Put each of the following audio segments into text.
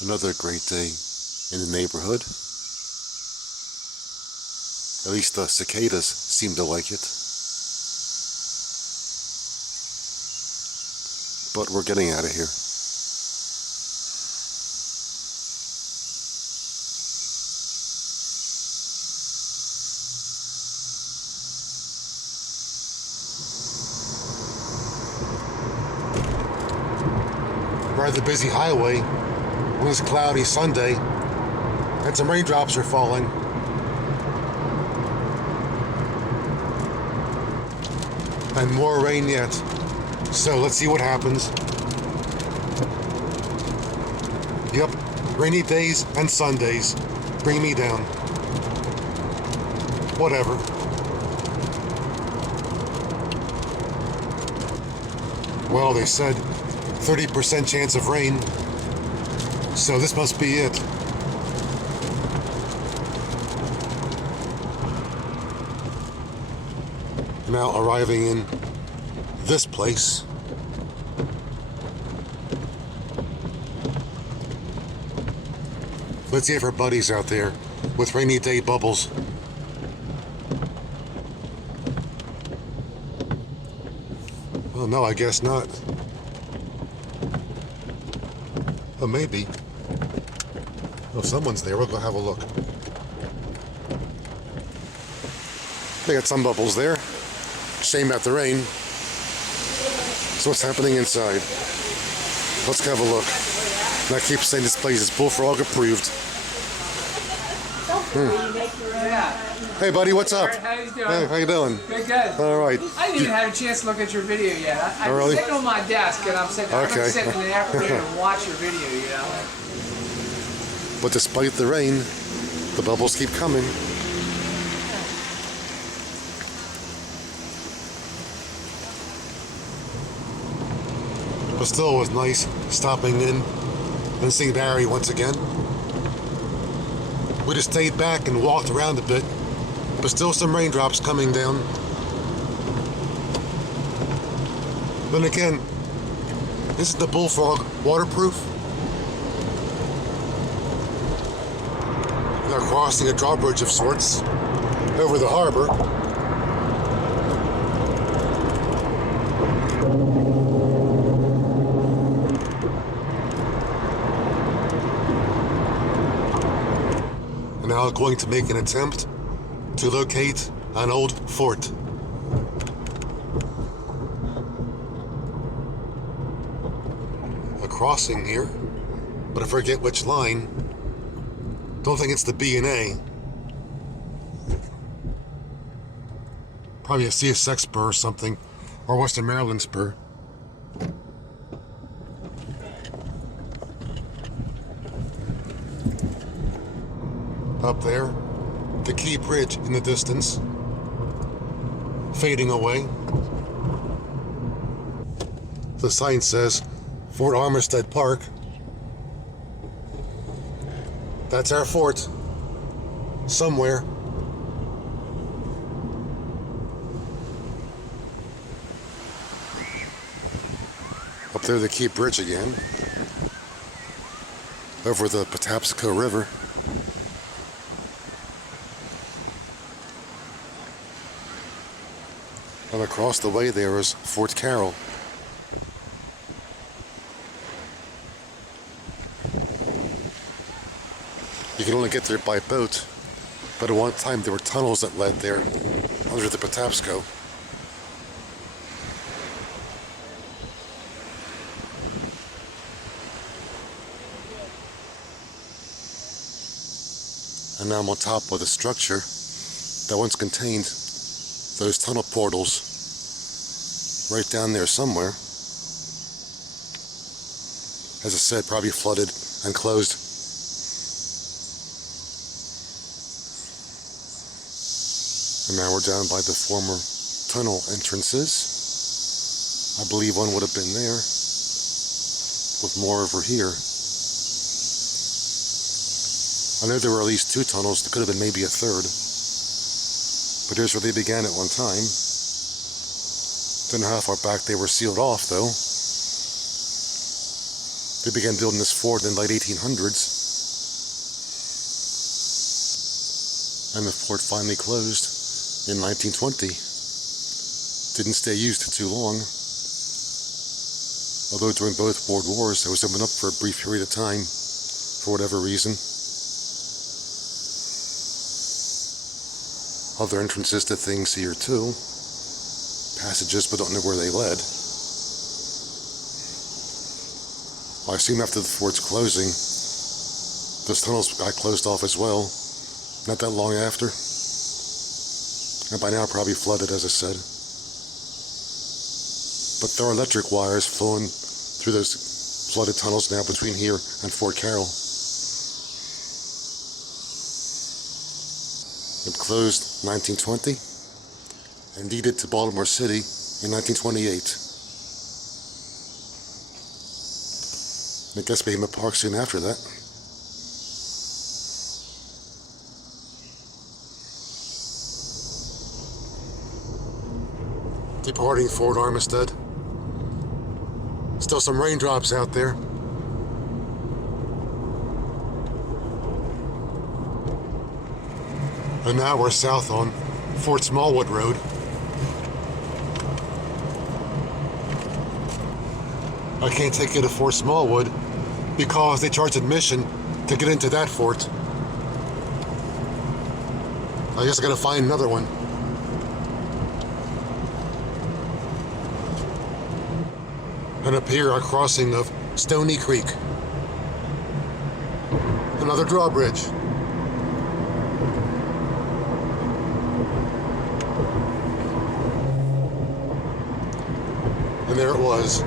Another great day in the neighborhood. At least the cicadas seem to like it. But we're getting out of here. Rather busy highway. It was a cloudy Sunday, and some raindrops are falling. And more rain yet. So let's see what happens. Yep, rainy days and Sundays bring me down. Whatever. Well, they said 30% chance of rain. So this must be it. Now arriving in this place. Let's see if our buddies out there with rainy day bubbles. Well, no, I guess not. Oh, maybe. Oh, someone's there. We'll go have a look. They got some bubbles there. Shame about the rain. So what's happening inside? Let's go have a look. And I keep saying this place is bullfrog approved. Hey, buddy, what's up? How you doing? Hey, how you doing? Good, good. All right. I didn't even have a chance to look at your video yet. I'm really? sitting on my desk and I'm sitting in the afternoon and watch your video, you know. But despite the rain, the bubbles keep coming. But still, it was nice stopping in and seeing Barry once again. We just stayed back and walked around a bit, but still some raindrops coming down. Then again, this is the bullfrog waterproof. They're crossing a drawbridge of sorts over the harbor. And now going to make an attempt to locate an old fort. A crossing here, but I forget which line. Don't think it's the B&A. Probably a CSX spur or something, or Western Maryland spur. Up there, the Key Bridge in the distance, fading away. The sign says Fort Armistead Park. That's our fort. Somewhere. Up there, the Key Bridge again. Over the Patapsco River. And across the way there is Fort Carroll. You can only get there by boat, but at one time there were tunnels that led there under the Patapsco. And now I'm on top of the structure that once contained those tunnel portals right down there somewhere. As I said, probably flooded and closed. And now we're down by the former tunnel entrances. I believe one would have been there, with more over here. I know there were at least two tunnels. There could have been maybe a third. But here's where they began at one time. Don't know how far back they were sealed off, though. They began building this fort in the late 1800s. And the fort finally closed in 1920. Didn't stay used too long. Although during both world wars, it was opened up for a brief period of time, for whatever reason. Other entrances to things here too. Passages, but don't know where they led. Well, I assume after the fort's closing, those tunnels got closed off as well. Not that long after. And by now probably flooded, as I said. But there are electric wires flowing through those flooded tunnels now between here and Fort Carroll. It closed in 1920 and deeded to Baltimore City in 1928. I guess became a park soon after that. Departing Fort Armistead. Still some raindrops out there. And now we're south on Fort Smallwood Road. I can't take you to Fort Smallwood because they charge admission to get into that fort. I guess I gotta find another one. And up here, a crossing of Stony Creek. Another drawbridge. And there it was.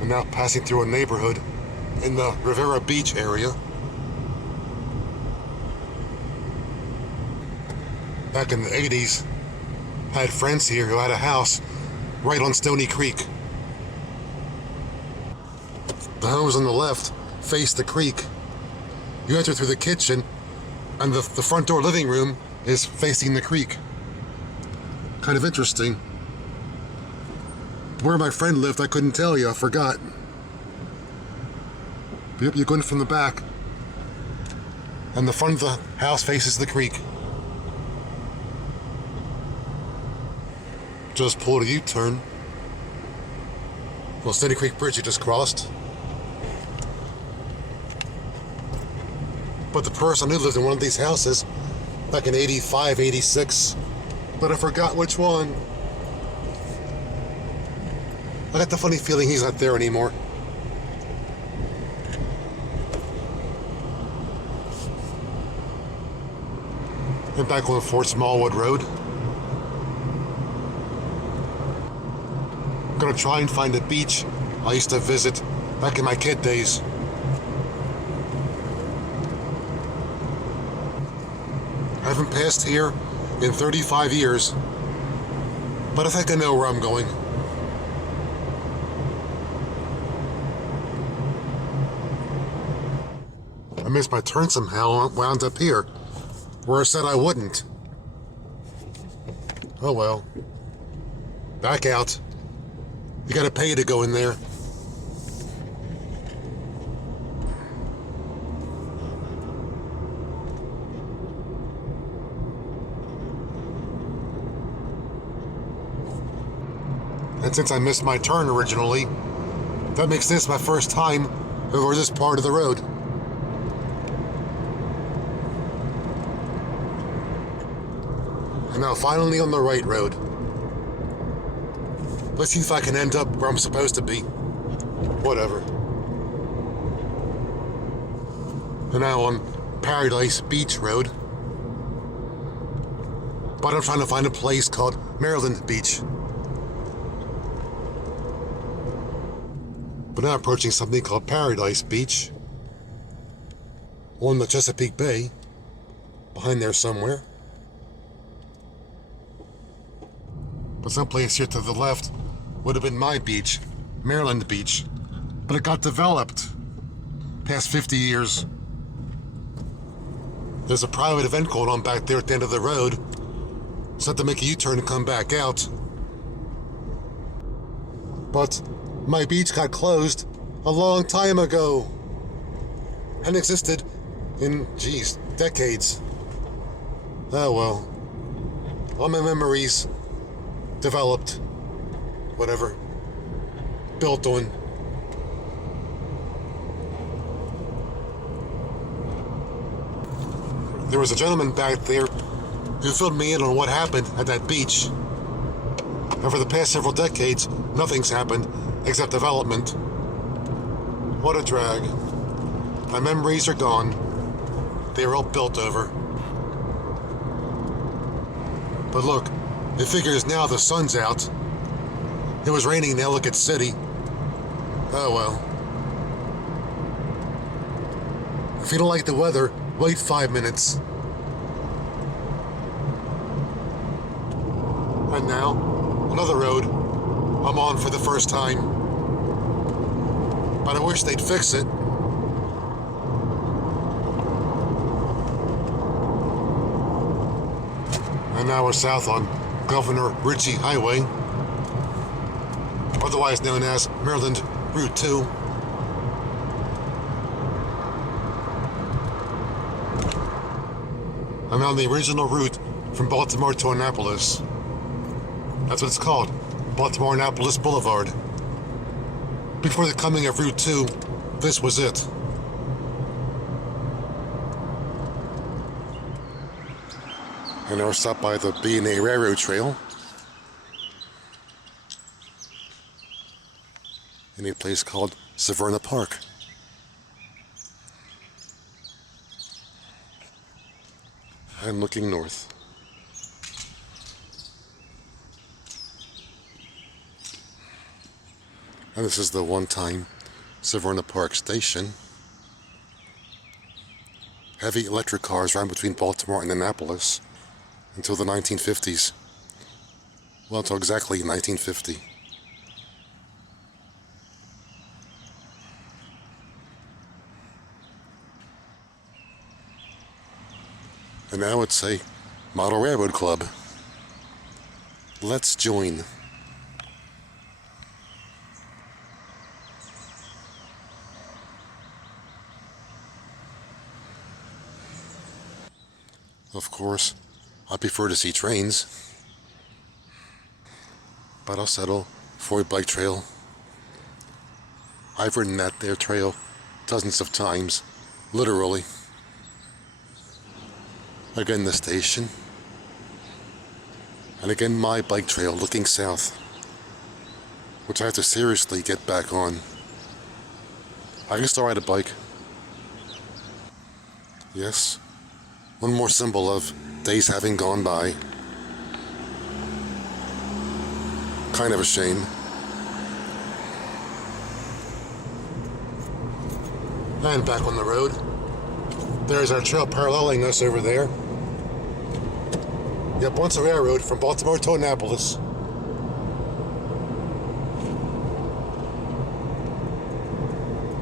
And now passing through a neighborhood in the Riviera Beach area. Back in the 80s, I had friends here who had a house right on Stony Creek. The homes on the left face the creek. You enter through the kitchen, and the front door living room is facing the creek. Kind of interesting. Where my friend lived, I couldn't tell you, I forgot. Yep, you go in from the back, and the front of the house faces the creek. Just pulled a U-turn. Well, Stony Creek Bridge you just crossed. But the person who lived in one of these houses back in 85, 86, but I forgot which one. I got the funny feeling he's not there anymore. And back on Fort Smallwood Road. I'm gonna try and find a beach I used to visit back in my kid days. I haven't passed here in 35 years, but I think I know where I'm going. I missed my turn somehow and wound up here, where I said I wouldn't. Oh well. Back out. You gotta pay to go in there. And since I missed my turn originally, that makes this my first time over this part of the road. And now finally on the right road. Let's see if I can end up where I'm supposed to be. Whatever. And now on Paradise Beach Road. But I'm trying to find a place called Maryland Beach. But now I'm approaching something called Paradise Beach. On the Chesapeake Bay. Behind there somewhere. But someplace here to the left would have been my beach, Maryland Beach. But it got developed past 50 years. There's a private event going on back there at the end of the road. So I had to make a U-turn and come back out. But my beach got closed a long time ago. Hadn't existed in, geez, decades. Oh well. All my memories developed, whatever, built on. There was a gentleman back there who filled me in on what happened at that beach. And for the past several decades, nothing's happened except development. What a drag. My memories are gone. They were all built over. But look, it figures now the sun's out. It was raining in Ellicott City. Oh well. If you don't like the weather, wait 5 minutes. And now, another road I'm on for the first time. But I wish they'd fix it. And now we're south on Governor Ritchie Highway, otherwise known as Maryland Route 2. I'm on the original route from Baltimore to Annapolis. That's what it's called, Baltimore-Annapolis Boulevard. Before the coming of Route 2, this was it. And now we're stopped by the B&ARR Railroad Trail in a place called Severna Park. I'm looking north. And this is the one-time Severna Park station. Heavy electric cars ran between Baltimore and Annapolis until the 1950s. Well, until exactly 1950. And now it's a model railroad club. Let's join. Of course, I prefer to see trains, but I'll settle for a bike trail. I've ridden that there trail dozens of times, literally. Again the station, and again my bike trail looking south, which I have to seriously get back on. I can still ride a bike. Yes. One more symbol of days having gone by. Kind of a shame. And back on the road. There's our trail paralleling us over there. Yep, once a railroad from Baltimore to Annapolis.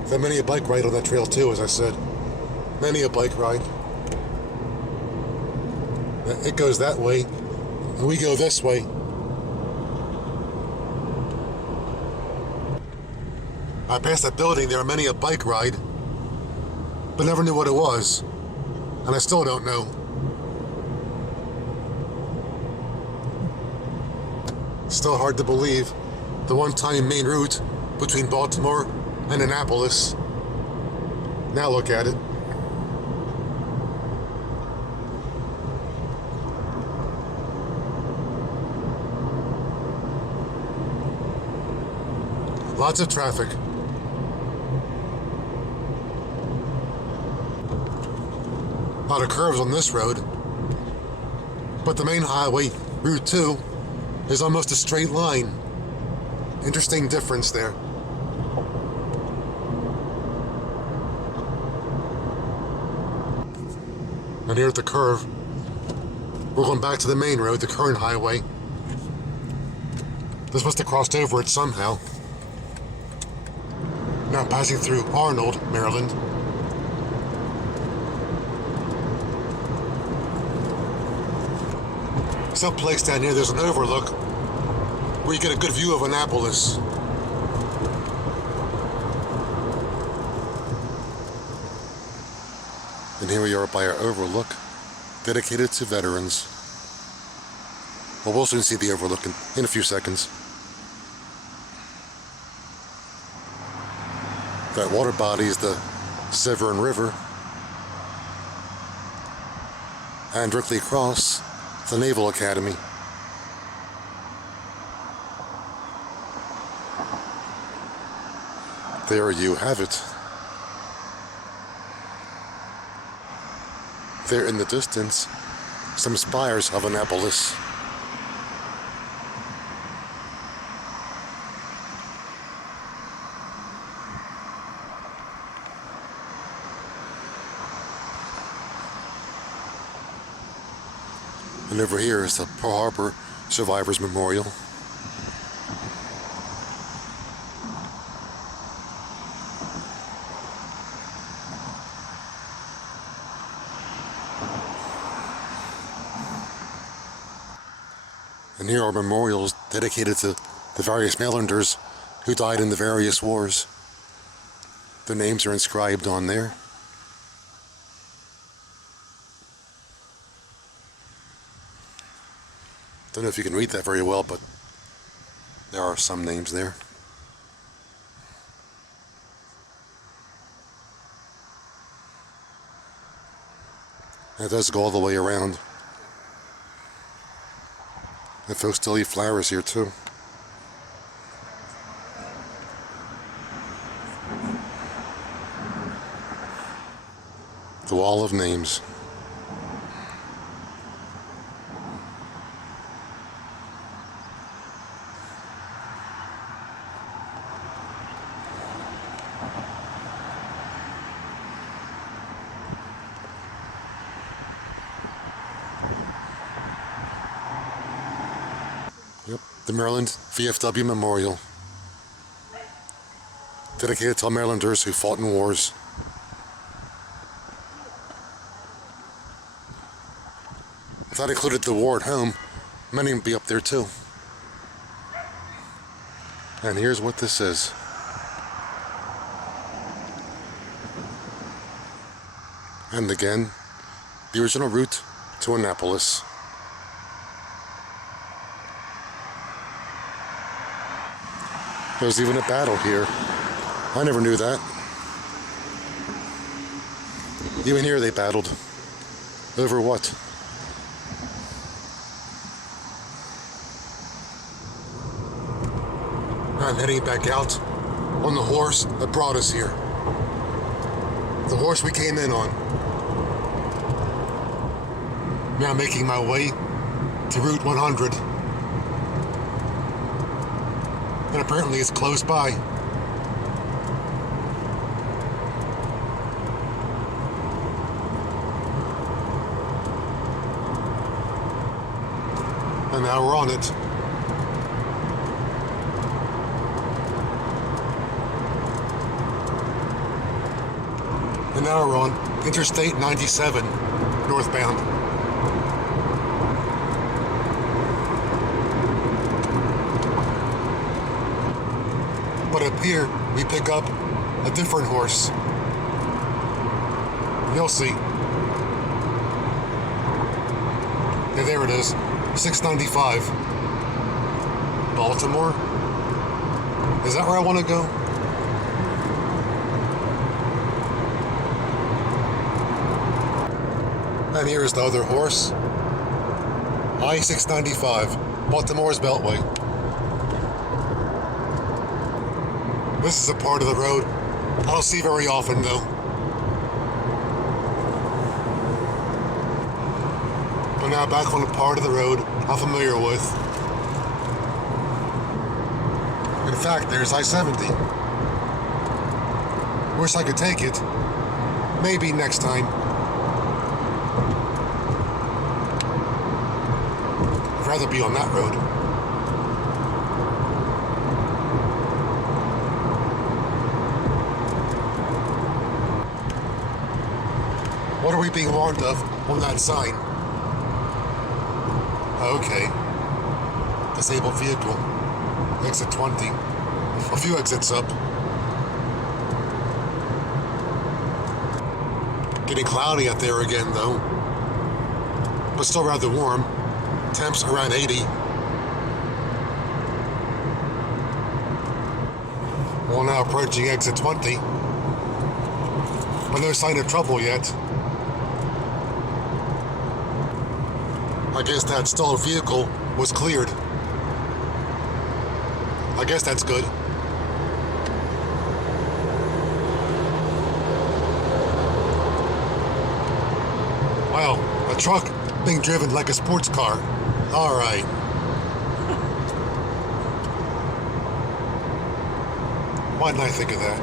Then many a bike ride on that trail too, as I said. Many a bike ride. It goes that way, and we go this way. I passed that building there many a bike ride, but never knew what it was, and I still don't know. Still hard to believe the one-time main route between Baltimore and Annapolis. Now look at it. Lots of traffic. A lot of curves on this road. But the main highway, Route 2, is almost a straight line. Interesting difference there. And here at the curve, we're going back to the main road, the current highway. This must have crossed over it somehow. Now passing through Arnold, Maryland. someplace down here there's an overlook where you get a good view of Annapolis. And here we are by our overlook, dedicated to veterans. Well, we'll soon see the overlook in a few seconds. That water body is the Severna River. And directly across, the Naval Academy. There you have it. There in the distance, some spires of Annapolis. And over here is the Pearl Harbor Survivors Memorial. And here are memorials dedicated to the various Marylanders who died in the various wars. Their names are inscribed on there. Don't know if you can read that very well, but there are some names there. And it does go all the way around. And folks still eat flowers here too. The wall of names. Yep, the Maryland VFW Memorial. Dedicated to all Marylanders who fought in wars. If that included the war at home, many would be up there too. And here's what this is. And again, the original route to Annapolis. There's even a battle here. I never knew that. Even here they battled. Over what? I'm heading back out on the horse that brought us here. The horse we came in on. Now making my way to Route 100. And apparently it's close by. And now we're on it. And now we're on Interstate 97, northbound. But up here, we pick up a different horse. You'll see. Yeah, there it is. 695. Baltimore? Is that where I want to go? And here's the other horse. I-695, Baltimore's Beltway. This is a part of the road I don't see very often though. But now back on the part of the road I'm familiar with. In fact, there's I-70. Wish I could take it. Maybe next time. I'd rather be on that road. What are we being warned of on that sign? Okay. Disabled vehicle. Exit 20. A few exits up. Getting cloudy out there again, though. But still rather warm. Temps around 80. Well, now approaching exit 20. But no sign of trouble yet. I guess that stalled vehicle was cleared. I guess that's good. Wow, a truck being driven like a sports car. All right. Why didn't I think of that?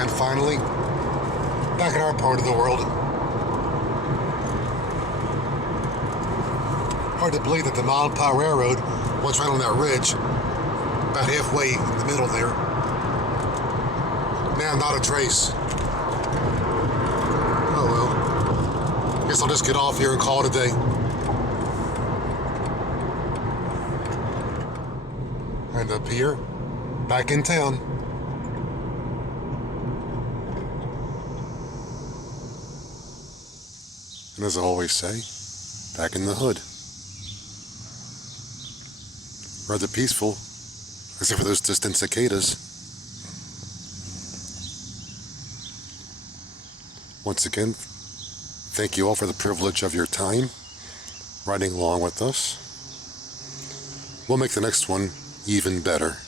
And finally, back in our part of the world. Hard to believe that the mile-per-hour railroad was right on that ridge, about halfway in the middle there. Now, not a trace. Oh well. Guess I'll just get off here and call it a day. And up here, back in town. And as I always say, back in the hood. Rather peaceful, except for those distant cicadas. Once again, thank you all for the privilege of your time riding along with us. We'll make the next one even better.